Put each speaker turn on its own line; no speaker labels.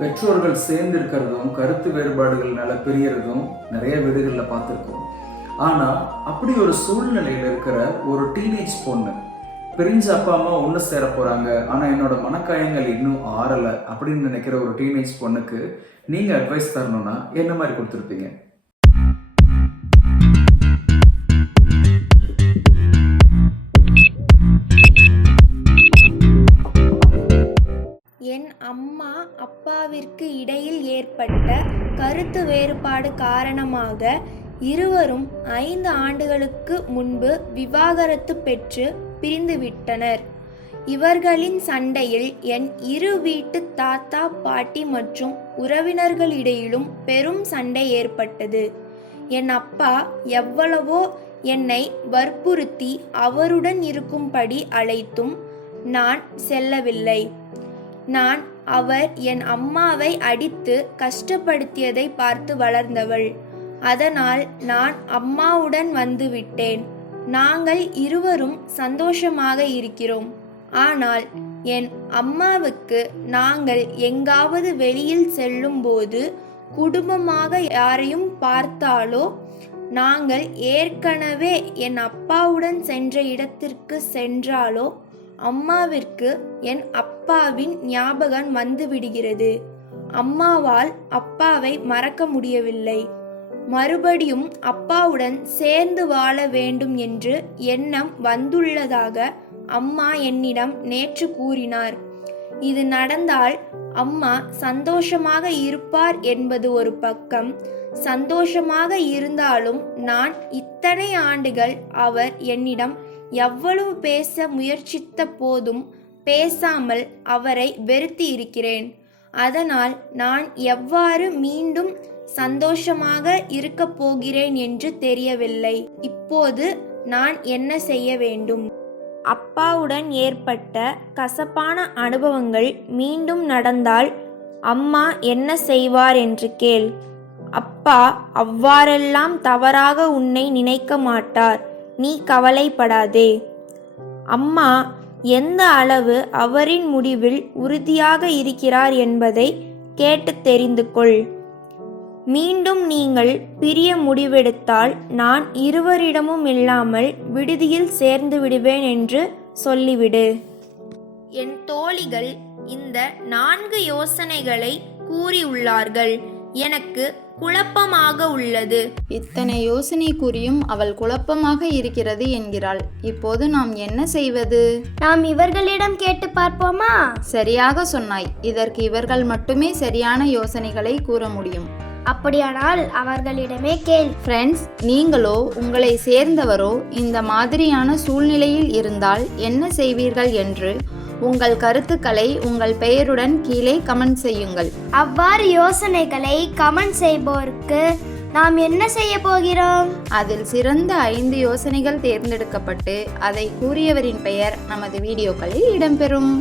பெற்றோர்கள் சேர்ந்து இருக்கிறதும் கருத்து வேறுபாடுகள்னால பிரியறதும் நிறைய வீடுகளில் பார்த்துருக்கோம். ஆனால் அப்படி ஒரு சூழ்நிலையில் இருக்கிற ஒரு டீனேஜ் பொண்ணு பிரிஞ்ச அப்பா அம்மா ஒன்று சேர போகிறாங்க ஆனால் என்னோட மனக்காயங்கள் இன்னும் ஆறலை அப்படின்னு நினைக்கிற ஒரு டீனேஜ் பொண்ணுக்கு நீங்கள் அட்வைஸ் தரணும்னா என்ன மாதிரி கொடுத்துருப்பீங்க?
அப்பாவிற்கு இடையில் ஏற்பட்ட கருத்து வேறுபாடு காரணமாக இருவரும் ஐந்து ஆண்டுகளுக்கு முன்பு விவாகரத்து பெற்று பிரிந்துவிட்டனர். இவர்களின் சண்டையில் என் இரு வீட்டு தாத்தா பாட்டி மற்றும் உறவினர்களிடையிலும் பெரும் சண்டை ஏற்பட்டது. என் அப்பா எவ்வளவோ என்னை வற்புறுத்தி அவருடன் இருக்கும்படி அழைத்தும் நான் செல்லவில்லை. நான் அவர் என் அம்மாவை அடித்து கஷ்டப்படுத்தியதை பார்த்து வளர்ந்தவள். அதனால் நான் அம்மாவுடன் வந்துவிட்டேன். நாங்கள் இருவரும் சந்தோஷமாக இருக்கிறோம். ஆனால் என் அம்மாவுக்கு நாங்கள் எங்காவது வெளியில் செல்லும்போது குடும்பமாக யாரையும் பார்த்தாலோ நாங்கள் ஏற்கனவே என் அப்பாவுடன் சென்ற இடத்திற்கு சென்றாலோ அம்மாவிற்கு என் அப்பாவின் ஞாபகம் வந்துவிடுகிறது. அம்மாவால் அப்பாவை மறக்க முடியவில்லை. மறுபடியும் அப்பாவுடன் சேர்ந்து வாழ வேண்டும் என்று எண்ணம் வந்துள்ளதாக அம்மா என்னிடம் நேற்று கூறினார். இது நடந்தால் அம்மா சந்தோஷமாக இருப்பார் என்பது ஒரு பக்கம். சந்தோஷமாக இருந்தாலும் நான் இத்தனை ஆண்டுகள் அவர் என்னிடம் எவ்வளவு பேச முயற்சித்த போதும் பேசாமல் அவரை வெறுத்து இருக்கிறேன் அதனால் நான் எவ்வாறு மீண்டும் சந்தோஷமாக இருக்கப் போகிறேன் என்று தெரியவில்லை. இப்போது நான் என்ன செய்ய வேண்டும்? அப்பாவுடன் ஏற்பட்ட கசப்பான அனுபவங்கள் மீண்டும் நடந்தால் அம்மா என்ன செய்வார் என்று கேள். அப்பா அவ்வாறெல்லாம் தவறாக உன்னை நினைக்க மாட்டார். நீ கவலைப்படாதே. அம்மா எந்த அளவு அவரின் முடிவில் உறுதியாக இருக்கிறார் என்பதை கேட்டு தெரிந்து கொள். மீண்டும் நீங்கள் பிரிய முடிவெடுத்தால் நான் இருவரிடமும் இல்லாமல் விடுதியில் சேர்ந்து விடுவேன் என்று சொல்லிவிடு. என் தோழிகள் இந்த நான்கு யோசனைகளை கூறியுள்ளார்கள். எனக்கு குழப்பமாக உள்ளது.
இத்தனை யோசனை கூறியும் அவள் குழப்பமாக இருக்கிறது என்கிறாள். இப்போது நாம் என்ன செய்வது?
நாம் இவர்களிடம் கேட்டு பார்ப்போமா?
சரியாக சொன்னாய். இதற்கு இவர்கள் மட்டுமே சரியான யோசனைகளை கூற முடியும்.
அப்படியானால் அவர்களிடமே கேள்.
ஃப்ரெண்ட்ஸ் நீங்களோ உங்களை சேர்ந்தவரோ இந்த மாதிரியான சூழ்நிலையில் இருந்தால் என்ன செய்வீர்கள் என்று உங்கள் கருத்துக்களை உங்கள் பெயருடன் கீழே கமெண்ட் செய்யுங்கள்.
அவ்வாறு யோசனைகளை கமெண்ட் செய்போருக்கு நாம் என்ன செய்ய போகிறோம்?
அதில் சிறந்த ஐந்து யோசனைகள் தேர்ந்தெடுக்கப்பட்டு அதை கூறியவரின் பெயர் நமது வீடியோக்களில் இடம்பெறும்.